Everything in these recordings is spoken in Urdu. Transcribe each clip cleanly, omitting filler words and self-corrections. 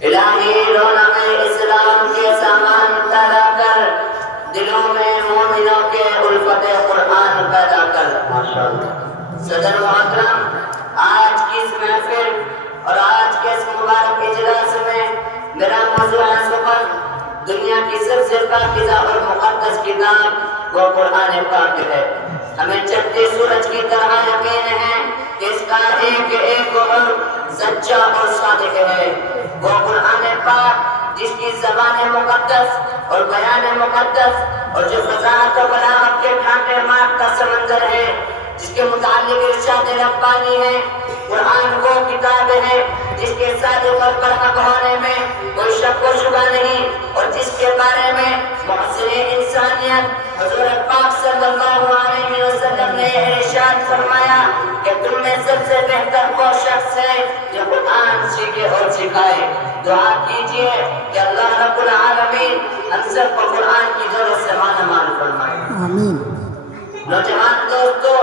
الہی رونق اسلام کے سامان پیدا کر، دلوں میں مومنوں کے الفت قرآن پیدا کر۔ صدر محترم، آج کی اس محفل اور آج کے اس مبارک اجلاس میں میرا موضوع سخن دنیا کی سب سے پاکیزہ اور مقدس کتاب وہ قرآن پاک ہے۔ ہمیں چڑھتے سورج کی طرح یقین ہے کہ اس کا ایک ایک اور سچا اور صادق ہے۔ وہ قرآن پاک جس کی زبان مقدس اور بیان مقدس اور جو فضاحت و بلاغت کے ٹھانڈے مار کا سمندر ہے، جس کے متعلق ارشاد ربانی ہے۔ قرآن وہ کتاب ہے جس کے صادق اور برحق ہونے میں کوئی شک و شبہ نہیں، اور جس کے بارے میں محسن انسانیت حضور پاک صلی اللہ علیہ وسلم نے ارشاد فرمایا کہ تم میں سب سے بہتر وہ شخص ہے جو قرآن سیکھے اور سکھائے۔ دعا کیجئے کہ اللہ رب العالمین ہم سب کو قرآن کی دولت سے مالا فرمائے۔ آمین۔ نوجوان دوستو،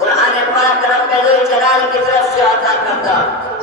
قرآن پاک رب ذوالجلال کی طرف سے عطا کرتا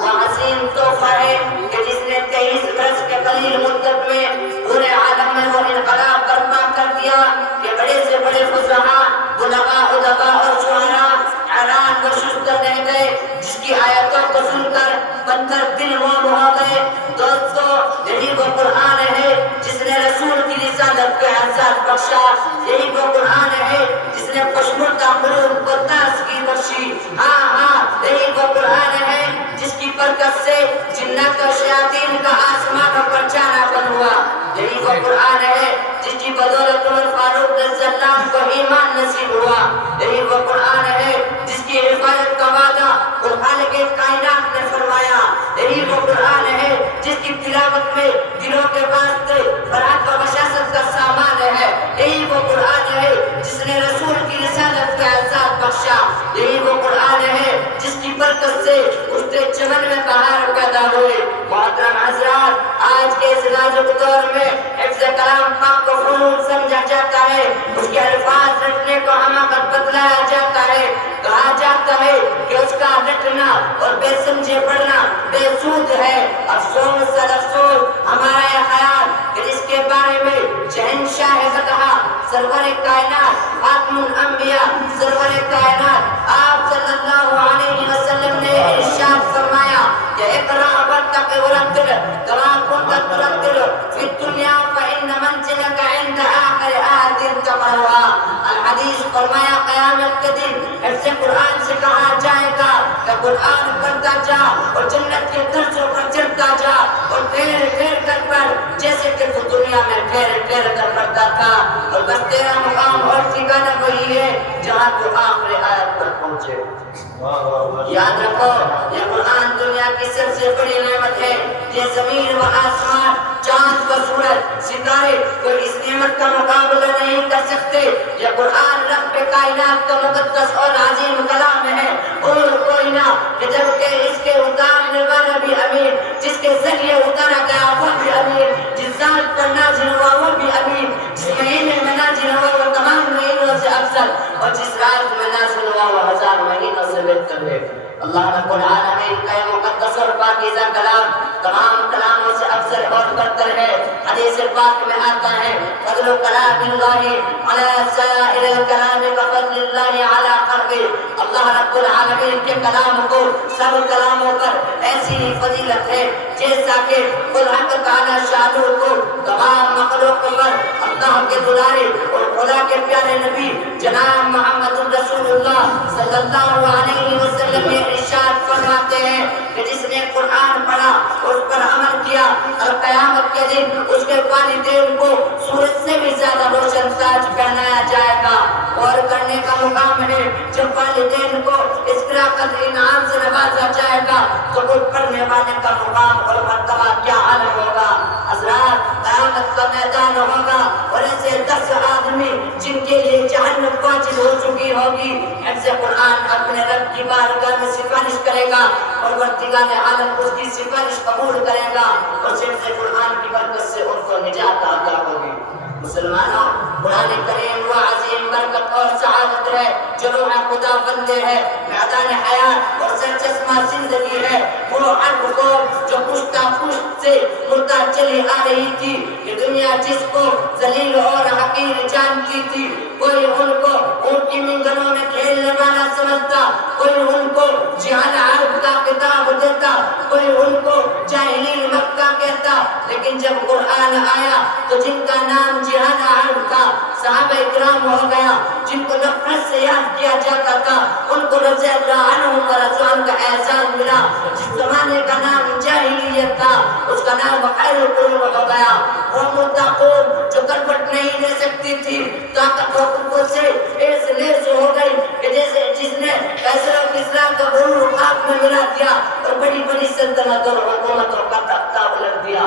وہ حسین تحفہ ہے کہ جس نے 23 برس کے قلیل مدت میں پورے عالم میں وہ انقلاب برپا کر دیا کہ بڑے سے بڑے فصحاء، بلغاء، ادباء اور شعراء حیران و ششدر رہ گئے، جس کی آیتوں کو سن کر پتھر دل موم ہو گئے۔ دوستو، یہی وہ قرآن ہے جس نے رسول کی رسالت کے احساس بخشا، یہی وہ قرآن ہے جس نے پشمردہ قلوب کو تازگی بخشی۔ ہاں، یہی وہ قرآن ہے جس کی برکت سے جنات و شیاطین کا آسمانوں پر جانا بند ہوا۔ یہی وہ قرآن ہے جس کی بدولت عمر فاروق رضی اللہ عنہ کو ایمان نصیب ہوا۔ یہی وہ قرآن ہے جس کی حفاظت کا وعدہ خالق کائنات نے فرمایا۔ یہی وہ قرآن ہے جس کی تلاوت میں دلوں کے واسطے فرحت و بشاشت کا سامان ہے۔ یہی وہ قرآن ہے جس نے رسول کی رسالت کا احساس بخشا۔ یہی وہ قرآن ہے جس کی برکت سے اس کے چمن میں بہار پیدا ہوئے۔ محترم حضرات، آج کے اس نازک دور میں حفظ کلام پاک کو فنون سمجھا جاتا ہے، اس کے الفاظ رٹنے کو حماقت بتلایا جاتا ہے۔ کہا جاتا ہے کہ اس کا رٹنا اور بے سمجھے پڑھنا بے سود ہے۔ افسوس سر افسوس ہمارا یہ خیال کہ اس کے بارے میں شہنشاہ فتح سرور کائنات خاتم الانبیاء سرور کائنات آپ صلی اللہ علیہ وسلم نے ارشاد فرمایا کہ اقرأ وارتقِ ورتل كما كنت ترتل في الدنيا فإن منزلك عند آخر آية تقرأها۔ الحدیث فرمایا قیامت کے دن حفظ قرآن سے کہا جائے گا کہ قرآن پڑھتا جا اور جنت کے درجوں پر چڑھتا جا اور پھیر پھیر کر پڑھ جیسے کہ تو دنیا میں پھیر پھیر کر پڑھتا تھا، اور بس تیرا مقام اور ٹھکانہ وہی ہے جہاں تو آخر آیت پر پہنچے۔ یاد رکھو، یہ قرآن دنیا کی سب سے بڑی نعمت ہے۔ یہ زمین و آسمان، چاند و سورج، ستارے کوئی اس نعمت کا مقابلہ نہیں کر سکتے۔ یہ قرآن رب کائنات کا مقدس اور عظیم کلام ہے، اور کوئی نہ کہ جبکہ اس کے اتارنے والا بھی امین، جس کے ذریعے اتارا گیا وہ بھی امین، جس ذات پر نازل ہوا وہ بھی امین، جس مہینے میں نازل ہوا وہ تمام مہینوں سے افضل، اور جس رات میں نازل ہوا وہ 1000 مہینوں سے بہتر ہے۔ اللہ رب العالمین کا مقدس اور پاکیزہ کلام تمام کلاموں سے افضل اور برتر ہے۔ حدیث پاک میں آتا ہے فضل کلام اللہ علی سائر الکلام کفضل اللہ علی خلقہ۔ اللہ رب العالمین کے کلام کو سب کلاموں پر ایسی فضیلت ہے جیسا کہ خود حق تعالی شاہ کو تمام مخلوق پر اللہ کے دلارے اور خدا کے پیارے نبی جناب محمد رسول اللہ صلی اللہ علیہ وسلم نے ارشاد فرماتے ہیں کہ جس نے قرآن پڑھا اس پر عمل کیا، اور قیامت کے دن اس کے والدین کو سورج سے بھی زیادہ روشن تاج پہنایا جائے گا۔ اور کرنے کا مقام ہے جب والدین کو اس قراءت انعام سے نوازا جائے گا تو وہ پڑھنے والے کا مقام اور مرتبہ کیا عالم ہوگا۔ حضرات، قیامت کا میدان ہوگا اور ایسے 10 آدمی جن کے لیے جہنم واجب ہو چکی ہوگی، حفظ قرآن اپنے رب کی بارگاہ میں سفارش کرے گا اور پروردگار عالم اس کی سفارش قبول کرے گا، اور حفظ قرآن کی برکت سے ان کو نجات عطا ہوگی۔ مسلمانوں، قرآن کریم وہ عظیم برکت اور سعادت ہے جو روح خدا بندے ہے، میدان حیات اور سرچشمہ زندگی ہے۔ وہ عرب کو جو پشتہ پشت سے دنیا جس کو ذلیل اور حقیر جانتی تھی، کوئی ان کو ان کی منگلوں میں کھیلنے والا سمجھتا، کوئی ان کو جہان عرب کا کتاب دیتا، کوئی ان کو جاہلی مکہ کہتا، لیکن جب قرآن آیا تو جن کا نام جہان عرب تھا صحابہ اکرام ہو گیا، جن کو نفرت سے یاد کیا جاتا تھا ان کو رضی اللہ عنہم و رضوان کا احسان ملا۔ جس زمانے کا نام جاہلیت تھا اس کا نام خیر القرون ہو گیا۔ وہ مردہ قوم جو کروٹ نہیں لے سکتی تھی، طاقت و قوت سے ایسے لیس ہو گئی کہ جیسے جس نے کیسر و کسریٰ کا غرور خاک میں ملا دیا اور بڑی بڑی سلطنت اور حکومتوں کا تختہ الٹ دیا۔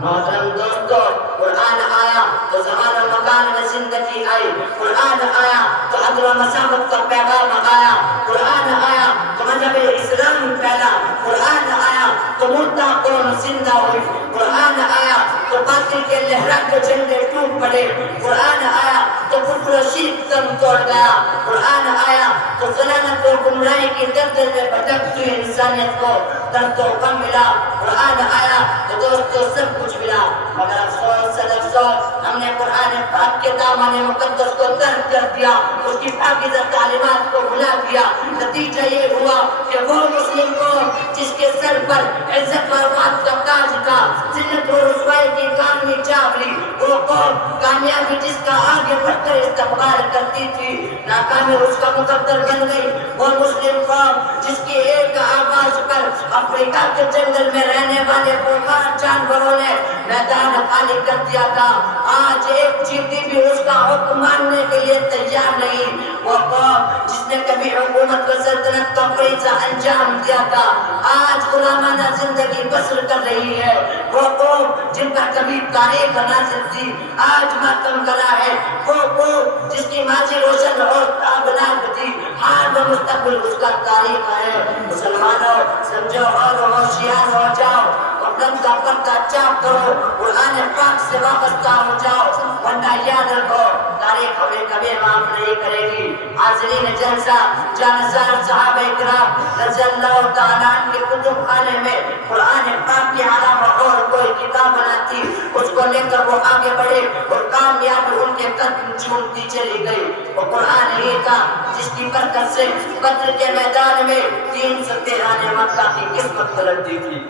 محترم دوستو، قرآن آیا تو زمان و مکان میں زندگی آئی، قرآن آیا تو عدل و مساوات کا پیغام آیا، قرآن آیا تو مذہب اسلام پھیلا، قرآن آیا تو مردہ قوم زندہ ہوئی، قرآن آیا تو باطل کے لہرا کے جھنڈے ٹوٹ پڑے، قرآن آیا تو کفر و شرک دم توڑ گیا، قرآن آیا تو ضلالت و گمراہی کی دلدل میں بھٹکتی ہوئی انسانیت کو درد و غم ملا، قرآن آیا تو دوستو سب کچھ ملا۔ مگر افسوس صد افسوس، ہم نے قرآن پاک کے دامن مقدس کو ترک کر دیا، اس کی پاکیزہ تعلیمات کو بھلا دیا۔ نتیجہ یہ ہوا کہ وہ مسلم قوم جس کے سر پر عزت و عفت کا تاج تھا، ذلت و رسوائی کی کامنی چاولی، وہ قوم کامیابی جس کا آگے بڑھ کر استقبال کرتی تھی، ناکامی اس کا مقدر بن گئی۔ وہ مسلم قوم جس کی ایک آواز پر افریقہ کے جنگل میں رہنے والے خونخوار جانوروں نے میدان خالی کر دیا تھا، آج ایک چیٹی بھی اس کا حکم ماننے کے لیے تیار نہیں۔ وہ قوم جس نے کبھی حکومت و سلطنت کا فریضہ انجام دیا تھا، آج غلامانہ زندگی بسر کر رہی ہے۔ وہ قوم جن کا کبھی تاریخ ناصر تھی، آج ماتم گلا ہے۔ وہ قوم جس کی ماضی روشن اور تابناک تھی، حال و مستقبل اس کا تاریخ ہے۔ مسلمانوں سمجھو اور ہوشیار ہو جاؤ، وطن کا پردہ چاک کرو، قرآن پاک سے وابستہ ہو جاؤ، ورنہ یاد رکھو تاریخ ہمیں کبھی معاف نہیں کرے گی۔ حاضرین جلسہ، جانسار صحابہ اکرام رضی اللہ تعالیٰ عنہ کے کتب خانے میں قرآن پاک کے علاوہ اور کوئی کتاب نہ تھی، اس کو لے کر وہ آگے بڑھے اور کامیاب ان کے قدم چومتی چلی گئی۔ وہ قرآن ہی تھا جس کی برکت سے بدر کے میدان میں 313 مکہ کی قسمت پلٹتی تھی۔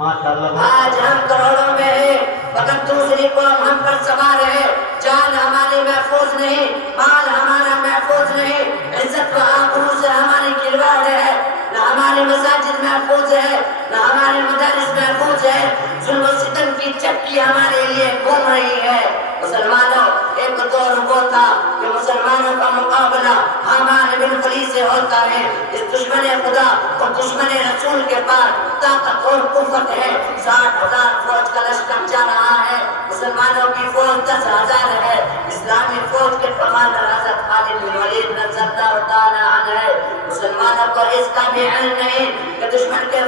آج ہم کروڑوں میں ہیں مگر دوسری قوم ہم پر سوار ہے، جان ہماری محفوظ نہیں، مال ہمارا محفوظ نہیں، عزت و آبرو سے ہماری کھلواڑ ہے، نہ ہماری مساجد محفوظ ہے، نہ ہمارے مدارس محفوظ ہے، ظلم و ستم کی چکی ہمارے لیے گھوم رہی ہے۔ مسلمانوں، ایک دور وہ تھا کہ مسلمانوں کا مقابلہ حامان بن قلی سے ہوتا ہے۔ اس دشمن خدا اور دشمن رسول کے پاس طاقت اور قوت ہے، 60,000 فوج کا لشکر جا رہا ہے، مسلمانوں کی فوج 10,000 ہے۔ اسلامی فوج کے کمانڈر حضرت خالد بن ولید رضی اللہ تعالیٰ عنہ ہے۔ مسلمانوں کو اس کا بھی علم نہیں کہ دشمن کے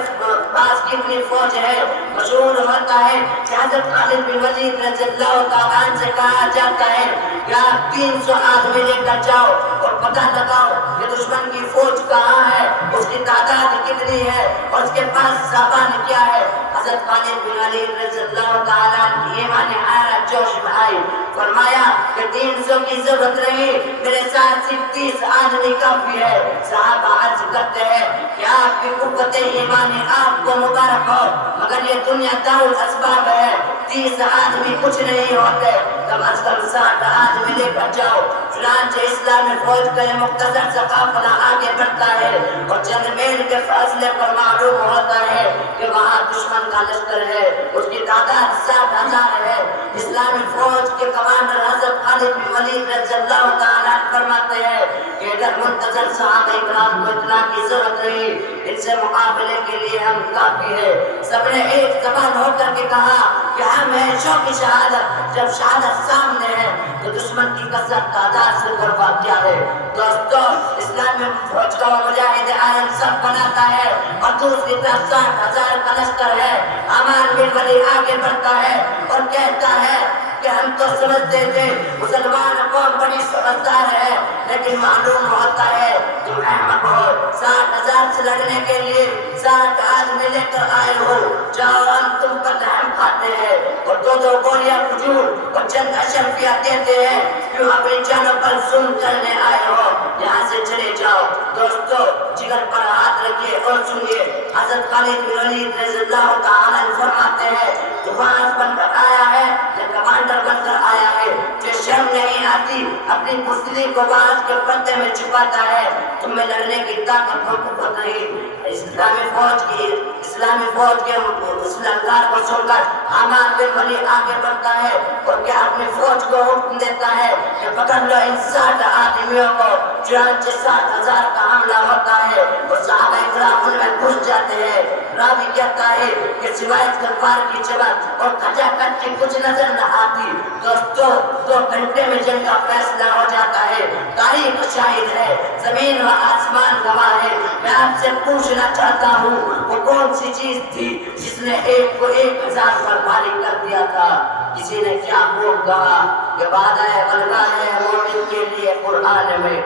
پاس کتنی فوج ہے۔ مشہور ہوتا ہے کہ حضرت خالد بن ولید رضی اللہ تعالیٰ عنہ سے کہا جاتا ہے کہ آپ 300 آدمی لے کر جاؤ اور پتہ لگاؤ کہ دشمن کی فوج کہاں ہے، اس کی تعداد کتنی ہے اور اس کے پاس زبان کیا ہے۔ حضرت خالد بن ولید رضی اللہ تعالیٰ عنہ ایمان حیرت جوش میں آئی، فرمایا کہ 300 کی ضرورت نہیں، میرے ساتھ صرف 30 آدمی کافی ہے۔ صحابہ عرض کرتے ہیں کہ آپ کی قوت ایمانی آپ کو مبارک ہو، مگر یہ دنیا دار الاسباب ہے، 30 آدمی کچھ نہیں ہوتے، کم از کم 60 آدمی لے کر جاؤ۔ چنانچہ اسلامی فوج کا یہ مختصر سا قافلہ آگے بڑھتا ہے اور چند میل کے فاصلے پر معلوم ہوتا ہے کہ وہاں دشمن کا لشکر ہے، اس کی تعداد 60,000 ہے۔ اسلامی فوج کے کمانڈر حضرت خالد بن ولید رضی اللہ تعالیٰ عنہ فرماتے ہیں کہ اگر منتظر صحابہ اکرام کو اطلاع کی ضرورت نہیں، ان سے مقابلے کے لیے ہم کافی ہے۔ سب نے ایک زبان ہو کر کے کہا کہ ہم ہیں شوق شہادت، جب شہادت سامنے ہے تو دشمن کی کثرت تعداد سے پرواہ کیا ہے۔ دوستو، اسلامی فوج کا مجاہد عالم سب بناتا ہے اور دوسری طرف 60,000 کا لشکر ہے۔ حامان بن ولید آگے بڑھتا ہے اور کہتا ہے کہ ہم تو سمجھتے تھے مسلمان قوم بڑی سمجھدار ہے، لیکن معلوم ہوتا ہے تم احمق ہو، 60,000 سے لڑنے کے لیے 60 آدمی لے کر آئے ہو، جاؤ ہم تم پر رحم کھاتے ہیں۔ اور دو دو گولیاں کھجور اور چند اشرفیات دیتے ہیں، کیوں اپنی جانوں پر ظلم کرنے آئے ہو؟ یہاں سے چلے جاؤ۔ دوستو جگر پر ہاتھ رکھیے اور سنیے، حضرت خالد بن ولید رضی اللہ تعالیٰ عنہ فرماتے ہیں، طوفان بن کر آیا ہے یا کمانڈر بن کر آیا ہے، جو شرم نہیں آتی اپنی بزدلی کو باز کے پردے میں چھپاتا ہے، تم میں لڑنے کی طاقت اور قوت نہیں۔ اسلامی فوج کے اس للکار کو سن کر حماد بن ولی آگے بڑھتا ہے اور کیا اپنی فوج کو حکم دیتا ہے کہ پکڑ لو ان 60 آدمیوں کو۔ چنانچہ 60,000 کا حملہ ہوتا ہے اور صحابہ اکرام ان میں گھس جاتے ہیں۔ راوی کہتا ہے کہ سوائے تلوار کی چمک اور کھچا کٹ کی کچھ نظر نہ آتی۔ دوستو 2 گھنٹے میں جنگ کا فیصلہ ہو جاتا ہے، تاریخ شاہد ہے، زمین و آسمان گواہ ہے۔ میں آپ سے پوچھنا چاہتا ہوں، وہ کون سی چیز تھی جس نے ایک کو 1000 پر بھاری کر دیا تھا؟ کسی نے کیا خوب کہا کہ وعدہ غلبہ ہے مومن کے لیے قرآن میں،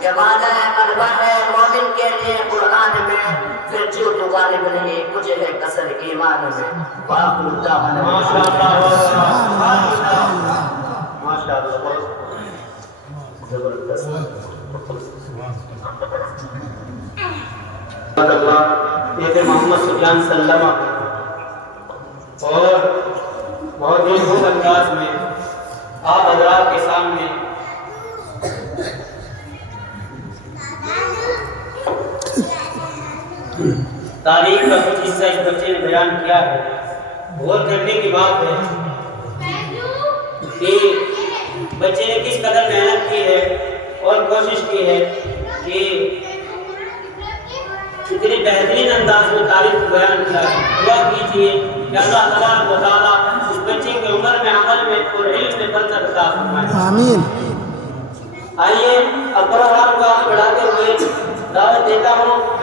کہ وعدہ غلبہ ہے مومن کے لیے قرآن میں، پھر جو تو غالب نہیں کچھ ہے کسر ایمان میں۔ وآخر دعوانا ماشاءاللہ زبردست۔ یہ تھے محمد سفیان سلمہ، اور بہت ہی خوب انداز میں آپ حضرات کے سامنے تاریخ کا کچھ حصہ اس بچے نے بیان کیا ہے۔ غور کرنے کی بات ہے کہ بچے نے کس قدر محنت کی ہے اور کوشش کی ہے کہ اتنی بہترین انداز میں تاریخ کو بیان کیا ہے۔ دعا کیجیے کہ اللہ تبارک و تعالیٰ اس بچے کی عمر میں، عمل میں اور علم میں برکت عطا فرمائے۔ آمین۔ آئیے اب پروگرام کو آگے بڑھاتے ہوئے دعوت دیتا ہوں